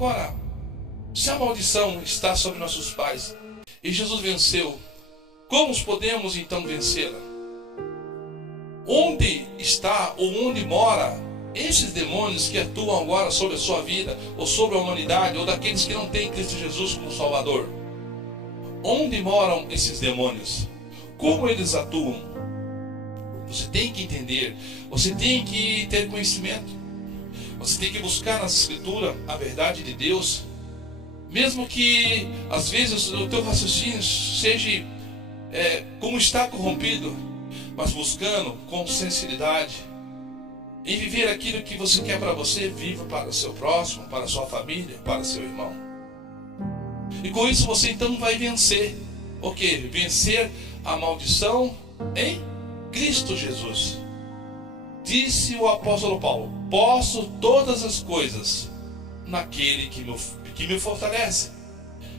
Agora, se a maldição está sobre nossos pais e Jesus venceu, como podemos então vencê-la? Onde está ou onde mora esses demônios que atuam agora sobre a sua vida, ou sobre a humanidade, ou daqueles que não têm Cristo Jesus como Salvador? Onde moram esses demônios? Como eles atuam? Você tem que entender, você tem que ter conhecimento, você tem que buscar nas Escrituras a verdade de Deus, mesmo que às vezes o teu raciocínio seja como está corrompido, mas buscando com sinceridade, em viver aquilo que você quer para você, viva para o seu próximo, para a sua família, para o seu irmão. E com isso você então vai vencer. O quê? Vencer a maldição em Cristo Jesus. Disse o apóstolo Paulo: posso todas as coisas naquele que me fortalece.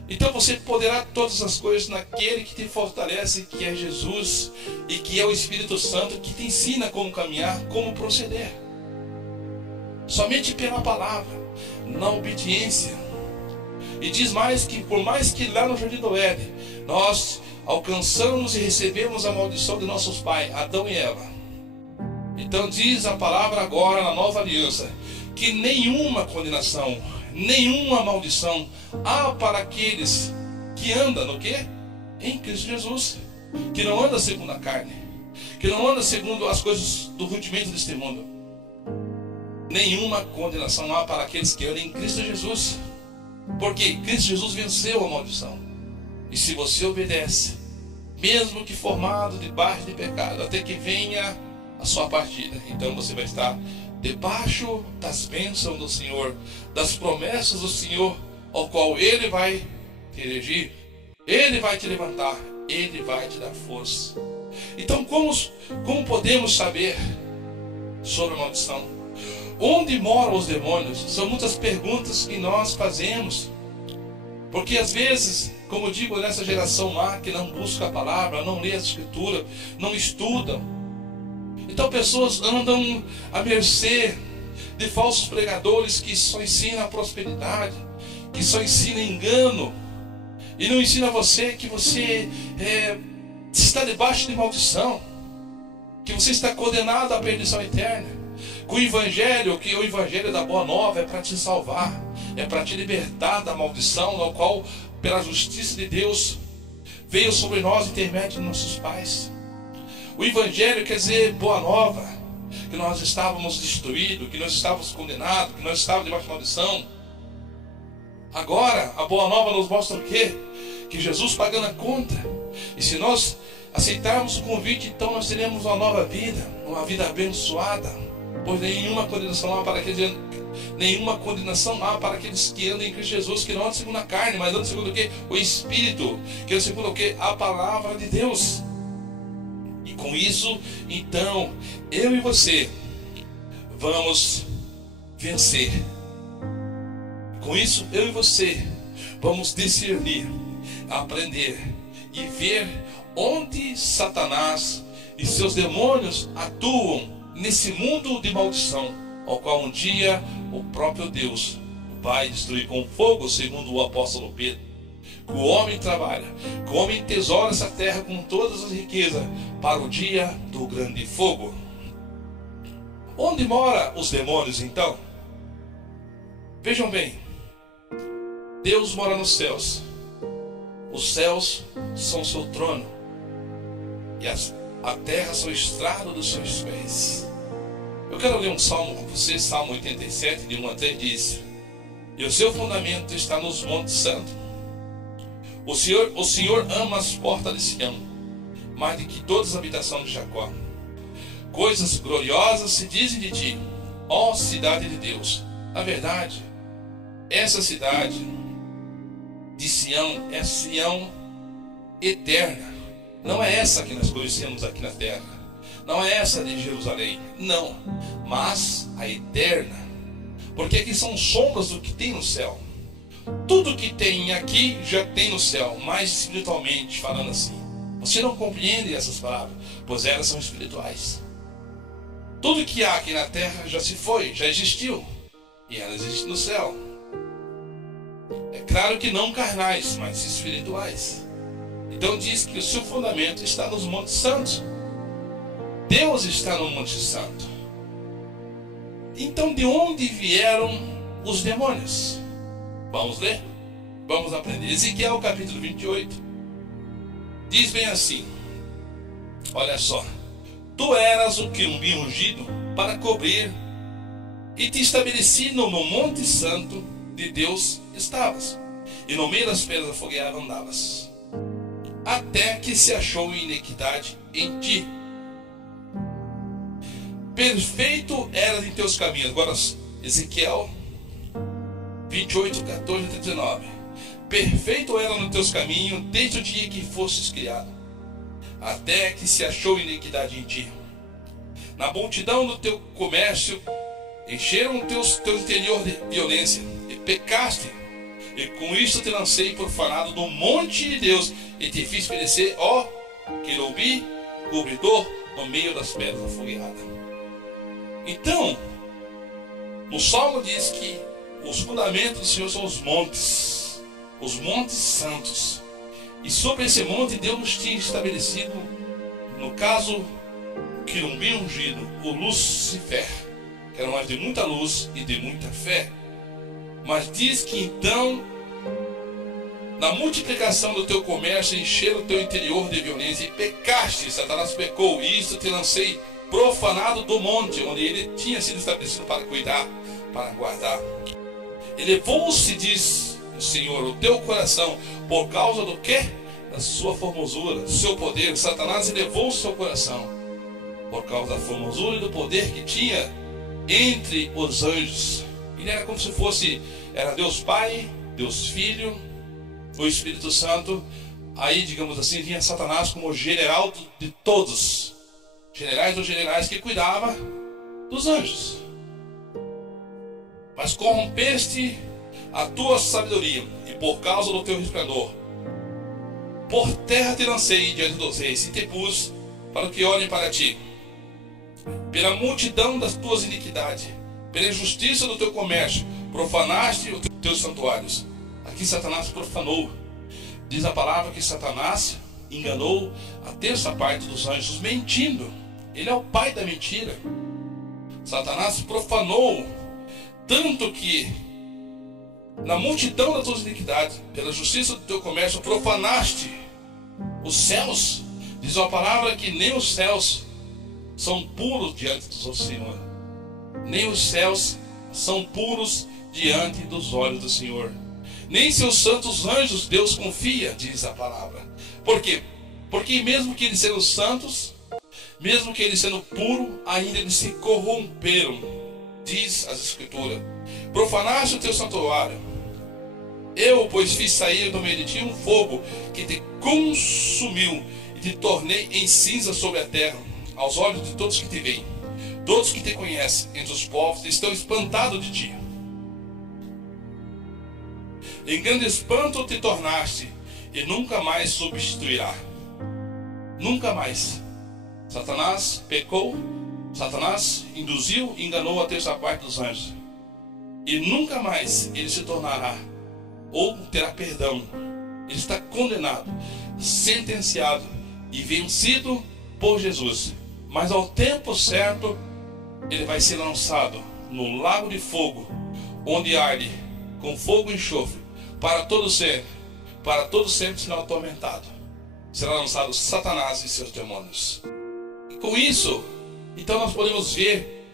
Então você poderá todas as coisas naquele que te fortalece, que é Jesus, e que é o Espírito Santo, que te ensina como caminhar, como proceder. Somente pela palavra, na obediência. E diz mais que, por mais que lá no Jardim do Éden nós alcançamos e recebemos a maldição de nossos pais, Adão e Eva, então diz a palavra agora na nova aliança, que nenhuma condenação, nenhuma maldição há para aqueles que andam no quê? Em Cristo Jesus, que não anda segundo a carne, que não anda segundo as coisas do rudimento deste mundo. Nenhuma condenação há para aqueles que andam em Cristo Jesus, porque Cristo Jesus venceu a maldição. E se você obedece, mesmo que formado debaixo de pecado, até que venha a sua partida, então você vai estar debaixo das bênçãos do Senhor, das promessas do Senhor, ao qual Ele vai te erigir, Ele vai te levantar, Ele vai te dar força. Então como podemos saber sobre a maldição? Onde moram os demônios? São muitas perguntas que nós fazemos, porque às vezes, como eu digo, nessa geração lá que não busca a palavra, não lê a Escritura, não estudam, então pessoas andam à mercê de falsos pregadores que só ensinam a prosperidade, que só ensinam engano, e não ensina você que você está debaixo de maldição, que você está condenado à perdição eterna. Com o Evangelho, que o Evangelho da Boa Nova é para te salvar, é para te libertar da maldição, no qual, pela justiça de Deus, veio sobre nós intermédio de nossos pais. O Evangelho quer dizer Boa Nova, que nós estávamos destruídos, que nós estávamos condenados, que nós estávamos debaixo de maldição. Agora, a Boa Nova nos mostra o quê? Que Jesus pagando a conta. E se nós aceitarmos o convite, então nós teremos uma nova vida, uma vida abençoada. Pois nenhuma condenação há para aqueles que andam em Cristo Jesus, que não andam segundo a carne, mas andam segundo o quê? O Espírito, que andam segundo o quê? A palavra de Deus. E com isso, então, eu e você vamos vencer. Com isso, eu e você vamos discernir, aprender e ver onde Satanás e seus demônios atuam nesse mundo de maldição, ao qual um dia o próprio Deus vai destruir com fogo, segundo o apóstolo Pedro. Que o homem trabalha, que o homem tesoura essa terra com todas as riquezas para o dia do grande fogo. Onde moram os demônios então? Vejam bem, Deus mora nos céus. Os céus são seu trono e a terra são o estrado dos seus pés. Eu quero ler um salmo com você, Salmo 87, de 1 a 3, diz: e o seu fundamento está nos montes santos. O Senhor ama as portas de Sião, mais do que todas as habitações de Jacó. Coisas gloriosas se dizem de ti, ó cidade de Deus. Na verdade, essa cidade de Sião é Sião eterna. Não é essa que nós conhecemos aqui na terra. Não é essa de Jerusalém. Não. Mas a eterna. Porque aqui são sombras do que tem no céu. Tudo que tem aqui já tem no céu, mais espiritualmente falando assim. Você não compreende essas palavras, pois elas são espirituais. Tudo que há aqui na terra já se foi, já existiu. E ela existe no céu. Claro que não carnais, mas espirituais. Então diz que o seu fundamento está nos Montes Santos. Deus está no Monte Santo. Então de onde vieram os demônios? Vamos ler? Vamos aprender. Ezequiel capítulo 28. Diz bem assim. Olha só. Tu eras o querubim ungido para cobrir, e te estabeleci no Monte Santo de Deus estavas, e no meio das pedras afogueadas andavas, até que se achou iniquidade em ti. Perfeito eras em teus caminhos. Agora, Ezequiel 28, 14 a 19. Perfeito era nos teus caminhos desde o dia que fostes criado, até que se achou iniquidade em ti. Na multidão do teu comércio encheram o teu interior de violência, e pecaste, e com isto te lancei profanado do monte de Deus, e te fiz perecer, ó querubim cobridor, no meio das pedras afogueadas. Então, no Salmo diz que os fundamentos do Senhor são os montes santos. E sobre esse monte Deus tinha estabelecido, no caso, o querubim ungido, o Lucifer, que era um anjo de muita luz e de muita fé. Mas diz que então, na multiplicação do teu comércio, encheram o teu interior de violência, e pecaste, Satanás pecou, e isto te lancei profanado do monte, onde ele tinha sido estabelecido para cuidar, para guardar. Elevou-se, diz o Senhor, o teu coração, por causa do quê? Da sua formosura, do seu poder. Satanás elevou o seu coração por causa da formosura e do poder que tinha entre os anjos. Ele era como se fosse, era Deus Pai, Deus Filho, o Espírito Santo. Aí, digamos assim, vinha Satanás como general de todos, generais dos generais, que cuidava dos anjos. Mas corrompeste a tua sabedoria, e por causa do teu resplendor, por terra te lancei diante dos reis, e te pus para que olhem para ti. Pela multidão das tuas iniquidades, pela injustiça do teu comércio, profanaste os teus santuários. Aqui Satanás profanou. Diz a palavra que Satanás enganou a terça parte dos anjos, mentindo. Ele é o pai da mentira. Satanás profanou, tanto que na multidão das tuas iniquidades, pela justiça do teu comércio, profanaste os céus. Diz a palavra que nem os céus são puros diante do Senhor. Nem os céus são puros diante dos olhos do Senhor. Nem seus santos anjos Deus confia, diz a palavra. Por quê? Porque mesmo que eles sendo santos, mesmo que eles sendo puros, ainda eles se corromperam, diz as Escrituras. Profanaste o teu santuário. Eu, pois, fiz sair do meio de ti um fogo que te consumiu, e te tornei em cinza sobre a terra, aos olhos de todos que te veem. Todos que te conhecem entre os povos estão espantados de ti. Em grande espanto te tornaste, e nunca mais substituirá. Nunca mais. Satanás pecou, Satanás induziu e enganou a terça parte dos anjos. E nunca mais ele se tornará, ou terá perdão. Ele está condenado, sentenciado e vencido por Jesus. Mas ao tempo certo, ele vai ser lançado no lago de fogo, onde arde com fogo e enxofre, para todo sempre será atormentado. Será lançado Satanás e seus demônios. E com isso, então nós podemos ver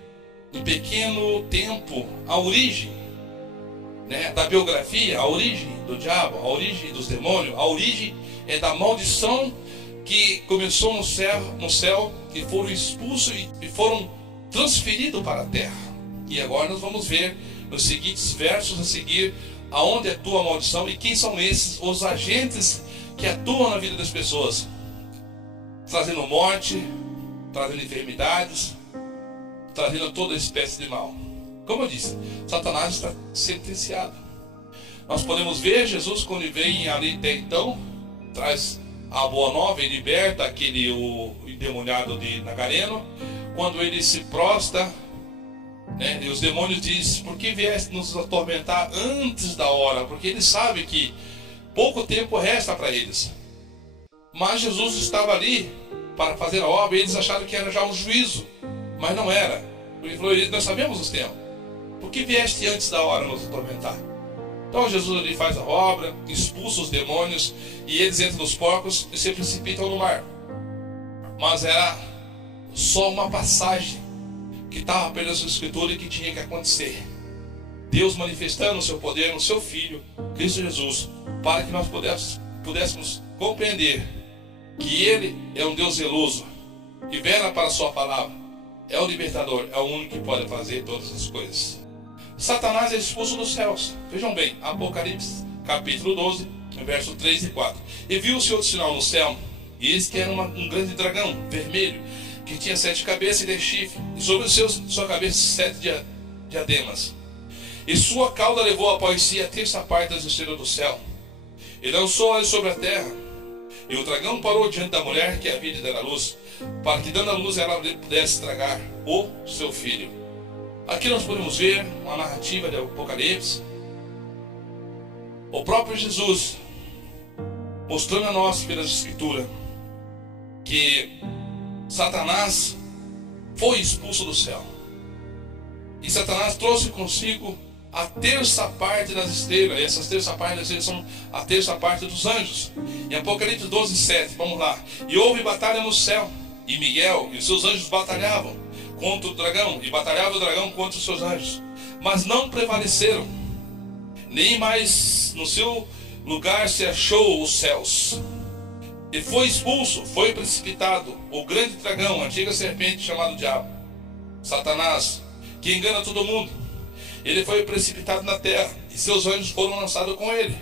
em pequeno tempo a origem, né, da biografia, a origem do diabo, a origem dos demônios, a origem da maldição que começou no céu, que foram expulsos e foram transferidos para a terra. E agora nós vamos ver nos seguintes versos a seguir aonde atua a maldição e quem são esses, os agentes que atuam na vida das pessoas, trazendo morte, trazendo enfermidades, trazendo toda espécie de mal. Como eu disse, Satanás está sentenciado. Nós podemos ver Jesus quando ele vem ali até então, traz a boa nova e liberta o endemoniado de Nagareno. Quando ele se prostra né? E os demônios dizem: por que vieste nos atormentar antes da hora? Porque eles sabem que pouco tempo resta para eles. Mas Jesus estava ali para fazer a obra, e eles acharam que era já um juízo, mas não era. Ele falou: nós sabemos os tempos, por que vieste antes da hora nos atormentar? Então Jesus ali faz a obra, expulsa os demônios, e eles entram nos porcos e se precipitam no mar. Mas era só uma passagem que estava pela sua escritura e que tinha que acontecer. Deus manifestando o seu poder no seu Filho, Cristo Jesus, para que nós pudéssemos compreender que Ele é um Deus zeloso, que vela para a sua palavra, é o libertador, é o único que pode fazer todas as coisas. Satanás é expulso dos céus. Vejam bem, Apocalipse capítulo 12, verso 3 e 4. E viu-se outro sinal no céu, e eis que era um grande dragão vermelho, que tinha 7 cabeças e 10 chifres, e sobre sua cabeça 7 diademas. E sua cauda levou após si a terça parte das estrelas do céu, e lançou olhos sobre a terra. E o dragão parou diante da mulher que havia de dar a luz, para que dando a luz ela pudesse tragar o seu filho. Aqui nós podemos ver uma narrativa de Apocalipse, o próprio Jesus mostrando a nós pelas escrituras que Satanás foi expulso do céu, e Satanás trouxe consigo a terça parte das estrelas, e essas terça parte das estrelas são a terça parte dos anjos. Em Apocalipse 12, 7, vamos lá. E houve batalha no céu, e Miguel e os seus anjos batalhavam contra o dragão, e batalhava o dragão contra os seus anjos, mas não prevaleceram, nem mais no seu lugar se achou os céus. E foi expulso, foi precipitado o grande dragão, a antiga serpente chamado Diabo, Satanás, que engana todo mundo. Ele foi precipitado na terra, e seus anjos foram lançados com ele.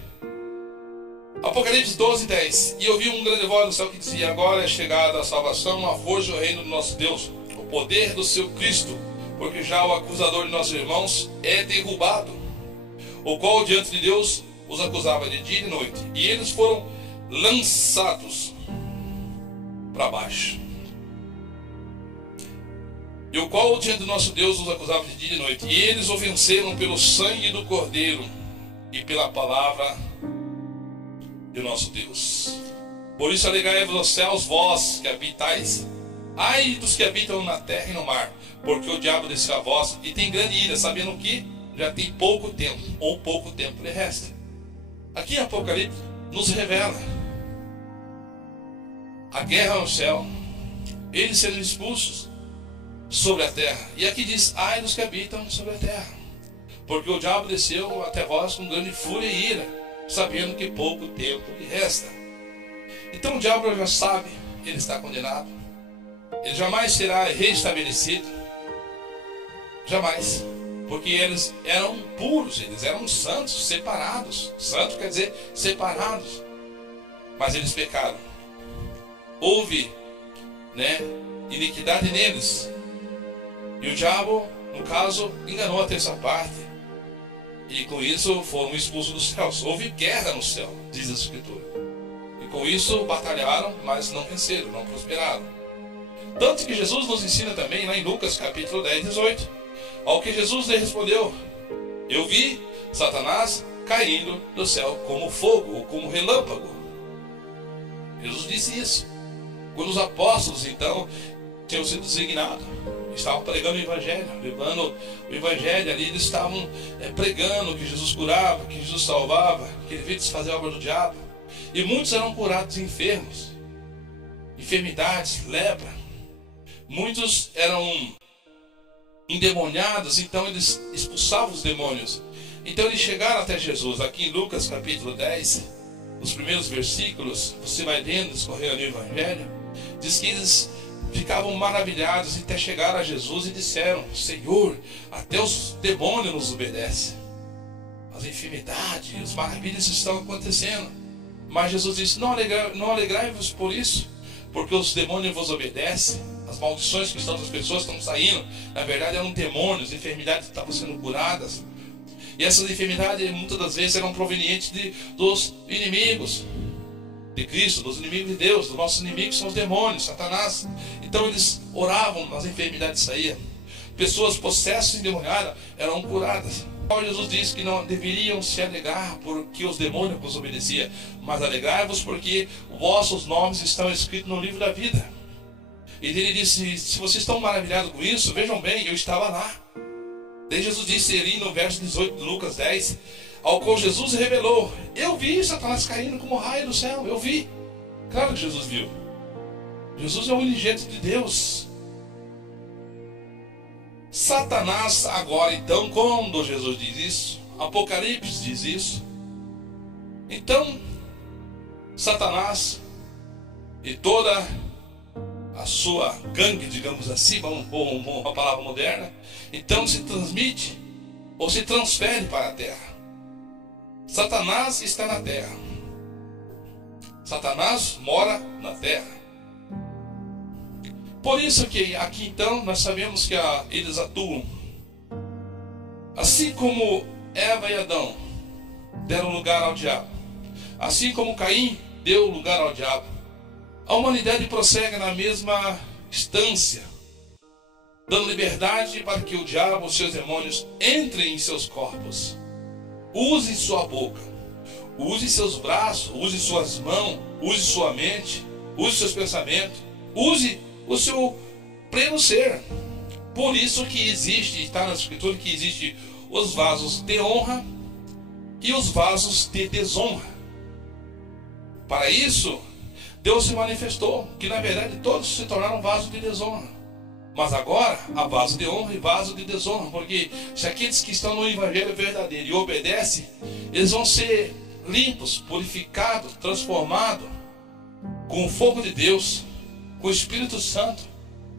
Apocalipse 12, 10. E ouvi um grande voz do céu que dizia: agora é chegada a salvação, a força e o reino do nosso Deus, o poder do seu Cristo, porque já o acusador de nossos irmãos é derrubado, o qual diante de Deus os acusava de dia e de noite, e eles foram lançados para baixo. E o qual diante do nosso Deus os acusava de dia e de noite, e eles o venceram pelo sangue do Cordeiro e pela palavra de nosso Deus. Por isso alegrai-vos aos céus, vós que habitais. Ai dos que habitam na terra e no mar, porque o diabo desceu a vós e tem grande ira, sabendo que já tem pouco tempo, ou pouco tempo lhe resta. Aqui em Apocalipse nos revela a guerra no céu, eles sendo expulsos sobre a terra. E aqui diz: ai dos que habitam sobre a terra, porque o diabo desceu até vós com grande fúria e ira, sabendo que pouco tempo lhe resta. Então o diabo já sabe, ele está condenado, ele jamais será restabelecido, jamais, porque eles eram puros, eles eram santos, separados. Santo quer dizer separados, mas eles pecaram. Houve, iniquidade neles, e o diabo, no caso, enganou a terça parte, e com isso foram expulsos dos céus. Houve guerra no céu, diz a Escritura, e com isso batalharam, mas não venceram, não prosperaram. Tanto que Jesus nos ensina também lá em Lucas capítulo 10, 18, ao que Jesus lhe respondeu: eu vi Satanás caindo do céu como fogo, ou como relâmpago. Jesus disse isso quando os apóstolos então tinham sido designados, estavam pregando o Evangelho, levando o Evangelho ali. Eles estavam pregando que Jesus curava, que Jesus salvava, que ele veio desfazer a obra do diabo. E muitos eram curados enfermos, enfermidades, lepra. Muitos eram endemoniados, então eles expulsavam os demônios. Então eles chegaram até Jesus. Aqui em Lucas capítulo 10, nos primeiros versículos, você vai lendo, escorrendo o Evangelho, diz que eles ficavam maravilhados até chegar a Jesus e disseram: Senhor, até os demônios nos obedecem. As enfermidades, as maravilhas estão acontecendo. Mas Jesus disse: não alegrai-vos por isso, porque os demônios vos obedecem. As maldições que estão das pessoas estão saindo, na verdade eram demônios, enfermidades que estavam sendo curadas. E essas enfermidades muitas das vezes eram provenientes dos inimigos de Cristo, dos inimigos de Deus. Os nossos inimigos são os demônios, Satanás. Então eles oravam, as enfermidades saíam. pessoas possessas e endemoniadas eram curadas. Jesus disse que não deveriam se alegrar porque os demônios vos obedeciam, mas alegrai-vos porque vossos nomes estão escritos no livro da vida. E ele disse, se vocês estão maravilhados com isso, vejam bem, eu estava lá. Daí Jesus disse ali no verso 18 de Lucas 10, ao qual Jesus revelou, eu vi Satanás caindo como raio do céu, eu vi. Claro que Jesus viu. Jesus é o unigênito de Deus. Satanás agora então, quando Jesus diz isso, Apocalipse diz isso, então Satanás e toda a sua gangue, digamos assim, vamos pôr uma palavra moderna, então se transmite ou se transfere para a terra. Satanás está na terra. Satanás mora na terra. Por isso que aqui então nós sabemos que eles atuam. Assim como Eva e Adão deram lugar ao diabo, assim como Caim deu lugar ao diabo, a humanidade prossegue na mesma instância, dando liberdade para que o diabo e seus demônios entrem em seus corpos. Use sua boca, use seus braços, use suas mãos, use sua mente, use seus pensamentos, use o seu pleno ser. Por isso que existe, está na Escritura que existe os vasos de honra e os vasos de desonra. Para isso, Deus se manifestou, que na verdade todos se tornaram vasos de desonra. Mas agora há vaso de honra e vaso de desonra, porque se aqueles que estão no Evangelho verdadeiro e obedecem, eles vão ser limpos, purificados, transformados com o fogo de Deus, com o Espírito Santo.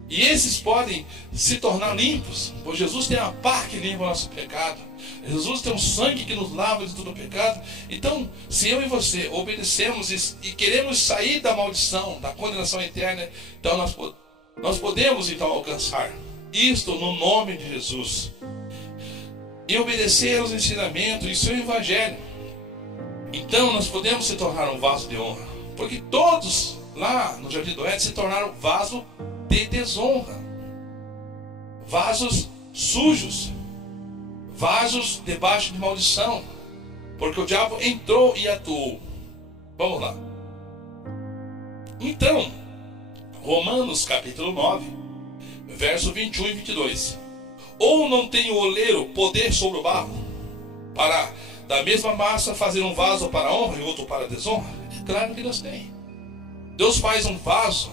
E esses podem se tornar limpos, pois Jesus tem a pá que limpa o nosso pecado. Jesus tem um sangue que nos lava de todo pecado. Então, se eu e você obedecemos e queremos sair da maldição, da condenação eterna, então nós podemos então alcançar isto no nome de Jesus. E obedecer aos ensinamentos e seu Evangelho. Então nós podemos se tornar um vaso de honra. Porque todos lá no Jardim do Éden se tornaram vaso de desonra. Vasos sujos. Vasos debaixo de maldição. Porque o diabo entrou e atuou. Vamos lá. Então, Romanos capítulo 9, verso 21 e 22. Ou não tem o oleiro poder sobre o barro, para da mesma massa fazer um vaso para a honra e outro para a desonra? É claro que Deus tem. Deus faz um vaso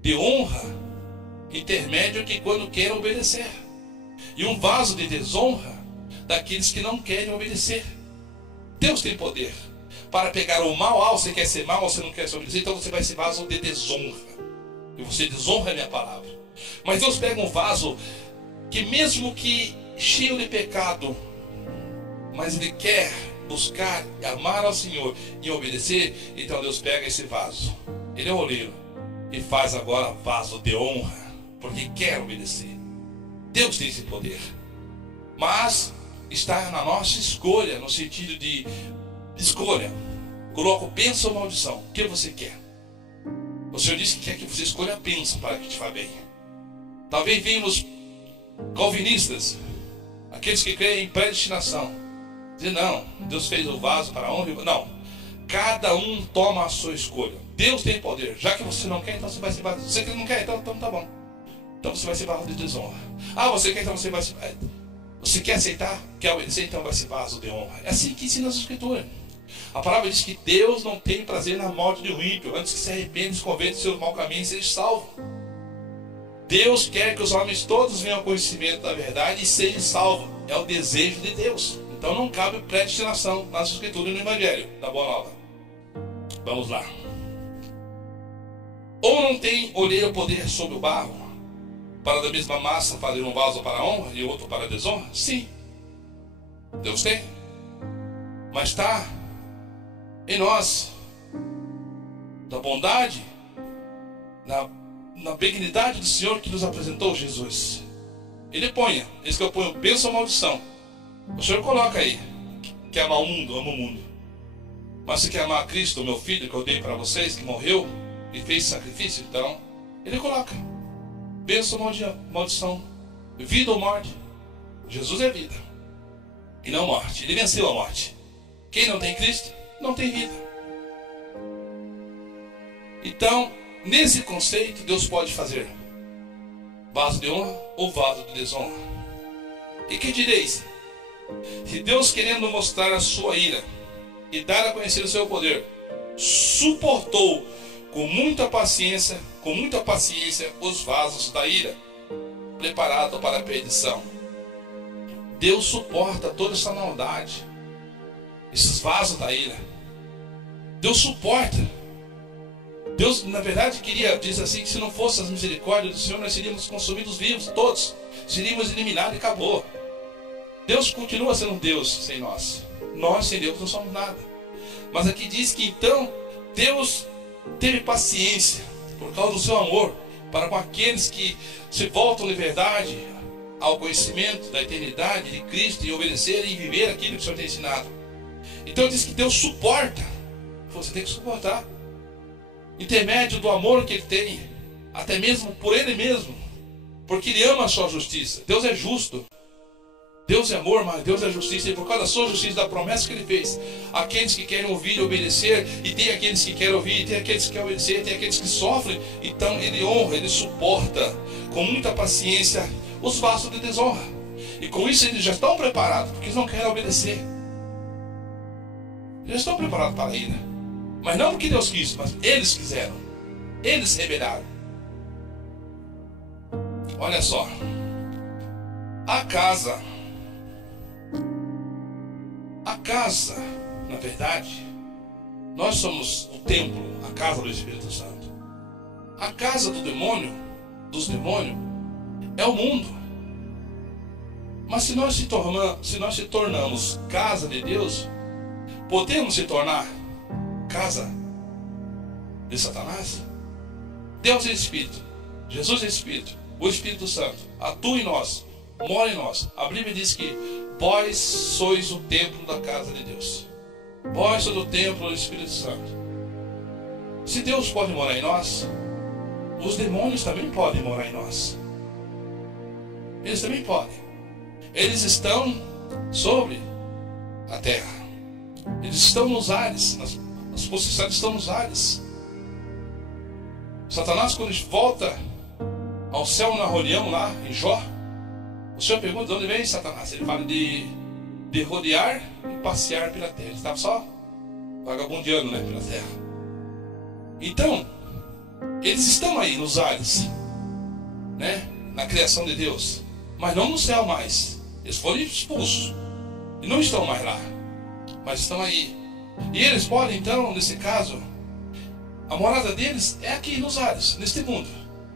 de honra intermédio que quando quer obedecer, e um vaso de desonra daqueles que não querem obedecer. Deus tem poder para pegar o mal. Você quer ser mal, você não quer se obedecer, então você vai ser vaso de desonra, e você desonra a minha palavra. Mas Deus pega um vaso que mesmo que cheio de pecado, mas ele quer buscar e amar ao Senhor e obedecer. Então Deus pega esse vaso, ele é o oleiro, e faz agora vaso de honra, porque quer obedecer. Deus tem esse poder, mas está na nossa escolha, no sentido de escolha. Coloca bênção ou maldição, o que você quer? O Senhor disse que quer que você escolha a bênção para que te vá bem. Talvez venham os calvinistas, aqueles que creem em predestinação, dizer não, Deus fez o vaso para a honra. Não, cada um toma a sua escolha. Deus tem poder. Já que você não quer, então você vai ser vaso. Você que não quer, então tá bom. Então você vai ser vaso de desonra. Ah, você quer, então você vai ser. Você quer aceitar, quer obedecer, então vai ser vaso de honra. É assim que ensina as Escrituras. A palavra diz que Deus não tem prazer na morte de um ímpio, antes que se arrependa, se converta do seu mau caminho e seja salvo. Deus quer que os homens todos venham ao conhecimento da verdade e sejam salvos. É o desejo de Deus. Então não cabe predestinação nas Escrituras e no Evangelho da Boa Nova. Vamos lá. Ou não tem oleiro poder sobre o barro, para da mesma massa fazer um vaso para a honra e outro para a desonra? Sim, Deus tem. Mas está em nós, da bondade, na benignidade do Senhor que nos apresentou Jesus. Ele põe, eis que eu ponho bênção ou maldição. O Senhor coloca aí, quer amar o mundo, ama o mundo. Mas se quer amar a Cristo, o meu filho, que eu dei para vocês, que morreu e fez sacrifício, então Ele coloca bênção ou maldição Vida ou morte? Jesus é vida e não morte. Ele venceu a morte. Quem não tem Cristo, não tem vida. Então, nesse conceito, Deus pode fazer vaso de honra ou vaso de desonra. E que direis? Se Deus, querendo mostrar a sua ira e dar a conhecer o seu poder, suportou com muita paciência os vasos da ira, preparado para a perdição. Deus suporta toda essa maldade, esses vasos da ira. Deus suporta. Deus, na verdade, diz assim, que se não fosse as misericórdias do Senhor, nós seríamos consumidos vivos, todos. Seríamos eliminados e acabou. Deus continua sendo um Deus sem nós. Nós sem Deus não somos nada. Mas aqui diz que então Deus teve paciência por causa do seu amor para com aqueles que se voltam de verdade ao conhecimento da eternidade de Cristo e obedecer e viver aquilo que o Senhor tem ensinado. Então diz que Deus suporta. Você tem que suportar. Intermédio do amor que Ele tem, até mesmo por Ele mesmo, porque Ele ama a sua justiça. Deus é justo. Deus é amor, mas Deus é justiça. E por causa da sua justiça, da promessa que Ele fez, aqueles que querem ouvir e obedecer, e tem aqueles que querem ouvir, e tem aqueles que querem obedecer, e tem aqueles que sofrem. Então Ele honra, Ele suporta com muita paciência os vasos de desonra. E com isso eles já estão preparados, porque eles não querem obedecer. Eles já estão preparados para a ira. Mas não porque Deus quis, mas eles quiseram. Eles se rebelaram. Olha só. A casa, na verdade, nós somos o templo, a casa do Espírito Santo. A casa do demônio, dos demônios, é o mundo. Mas se nós se tornamos casa de Deus, podemos se tornar casa de Satanás? Deus é Espírito, Jesus é Espírito, o Espírito Santo atua em nós, mora em nós. A Bíblia diz que vós sois o templo da casa de Deus. Vós sois o templo do Espírito Santo. Se Deus pode morar em nós, os demônios também podem morar em nós. Eles também podem. Eles estão sobre a terra. Eles estão nos ares. As potestades estão nos ares. Satanás, quando volta ao céu na reunião lá em Jó, o Senhor pergunta de onde vem Satanás. Ele fala de rodear e passear pela terra. Ele estava só vagabundeando, pela terra. Então, eles estão aí nos ares, na criação de Deus, mas não no céu mais. Eles foram expulsos e não estão mais lá, mas estão aí. E eles podem, então, nesse caso, a morada deles é aqui nos ares, neste mundo.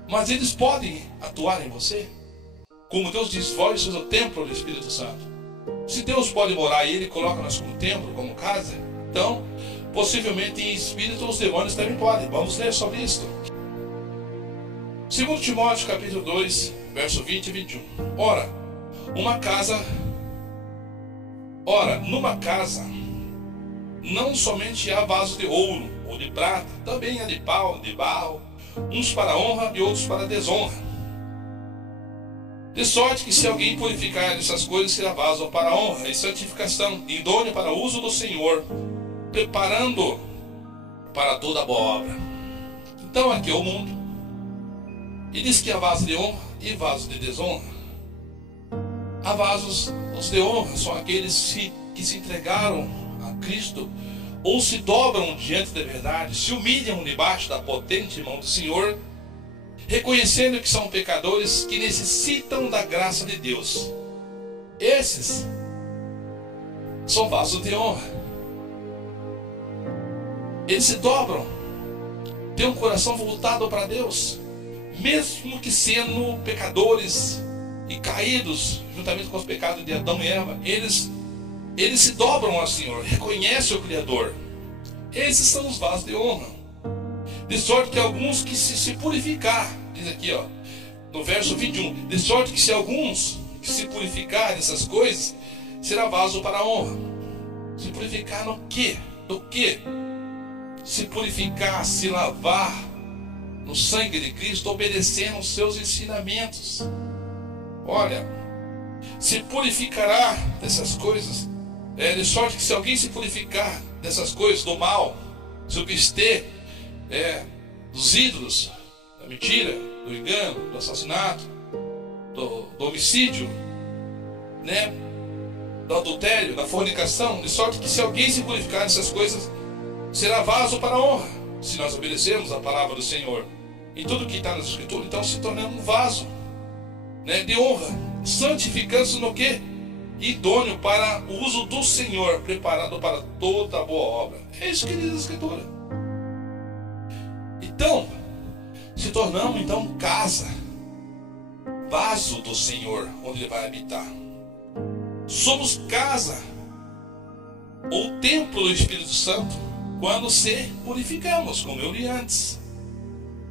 Mas eles podem atuar em você. Como Deus diz, vós sois o templo do Espírito Santo. Se Deus pode morar e Ele coloca nós como templo, como casa, então, possivelmente em espírito os demônios também podem. Vamos ler sobre isso. 2 Timóteo capítulo 2, verso 20 e 21. Numa casa não somente há vasos de ouro ou de prata, também há de pau, de barro, uns para honra e outros para desonra. De sorte que se alguém purificar essas coisas, será vaso para honra e santificação, idôneo para o uso do Senhor, preparando para toda boa obra. Então aqui é o mundo. E diz que há vaso de honra e vaso de desonra. Há vasos, os de honra são aqueles que se entregaram a Cristo, ou se dobram diante da verdade, se humilham debaixo da potente mão do Senhor, reconhecendo que são pecadores que necessitam da graça de Deus. Esses são vasos de honra. Eles se dobram, têm um coração voltado para Deus, mesmo que sendo pecadores e caídos juntamente com os pecados de Adão e Eva. Eles se dobram ao Senhor, reconhecem o Criador. Esses são os vasos de honra. De sorte que alguns que se purificar, diz aqui no verso 21, de sorte que se alguns que se purificar dessas coisas, será vaso para a honra. Se purificar no quê? Do quê? Se purificar, se lavar no sangue de Cristo, obedecendo os seus ensinamentos. olha, se purificará dessas coisas. De sorte que se alguém se purificar dessas coisas, do mal, se abster dos ídolos, da mentira, do engano, do assassinato, do homicídio, né, do adultério, da fornicação, de sorte que se alguém se purificar dessas coisas, será vaso para a honra, se nós obedecermos a palavra do Senhor. Em tudo que está nas Escrituras, então se tornamos um vaso, né, de honra, santificando-se no quê? Idôneo para o uso do Senhor, preparado para toda boa obra. É isso que diz a Escritura. Então, se tornamos então casa, vaso do Senhor, onde Ele vai habitar. Somos casa, ou templo do Espírito Santo, quando se purificamos, como eu li antes.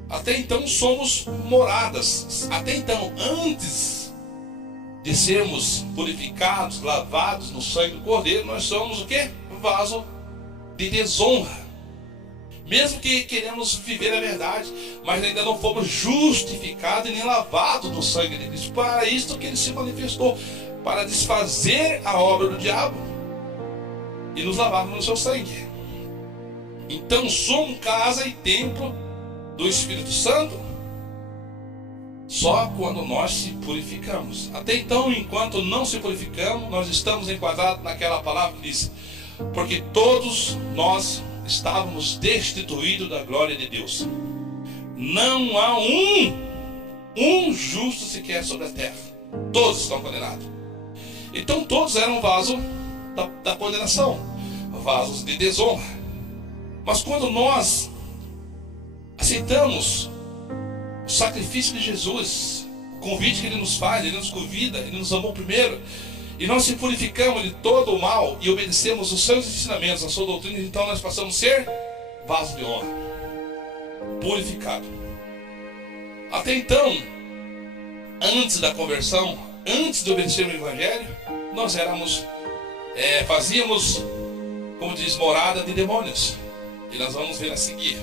Até então somos moradas. Até então, antes de sermos purificados, lavados no sangue do Cordeiro, nós somos o quê? Vaso de desonra. Mesmo que queremos viver a verdade, mas ainda não fomos justificados e nem lavados no sangue de Cristo. Para isso que Ele se manifestou, para desfazer a obra do diabo e nos lavarmos no seu sangue. Então somos casa e templo do Espírito Santo só quando nós se purificamos. Até então, enquanto não se purificamos, nós estamos enquadrados naquela palavra que diz: porque todos nós estávamos destituídos da glória de Deus. Não há um justo sequer sobre a terra. Todos estão condenados. Então todos eram vaso da condenação, vasos de desonra. Mas quando nós aceitamos o sacrifício de Jesus, o convite que Ele nos faz, Ele nos convida, Ele nos amou primeiro, e nós se purificamos de todo o mal e obedecemos os seus ensinamentos, a sua doutrina, então nós passamos a ser vaso de honra, purificado. Até então, antes da conversão, antes de obedecer o Evangelho, nós fazíamos, como diz, morada de demônios. E nós vamos ver a seguir.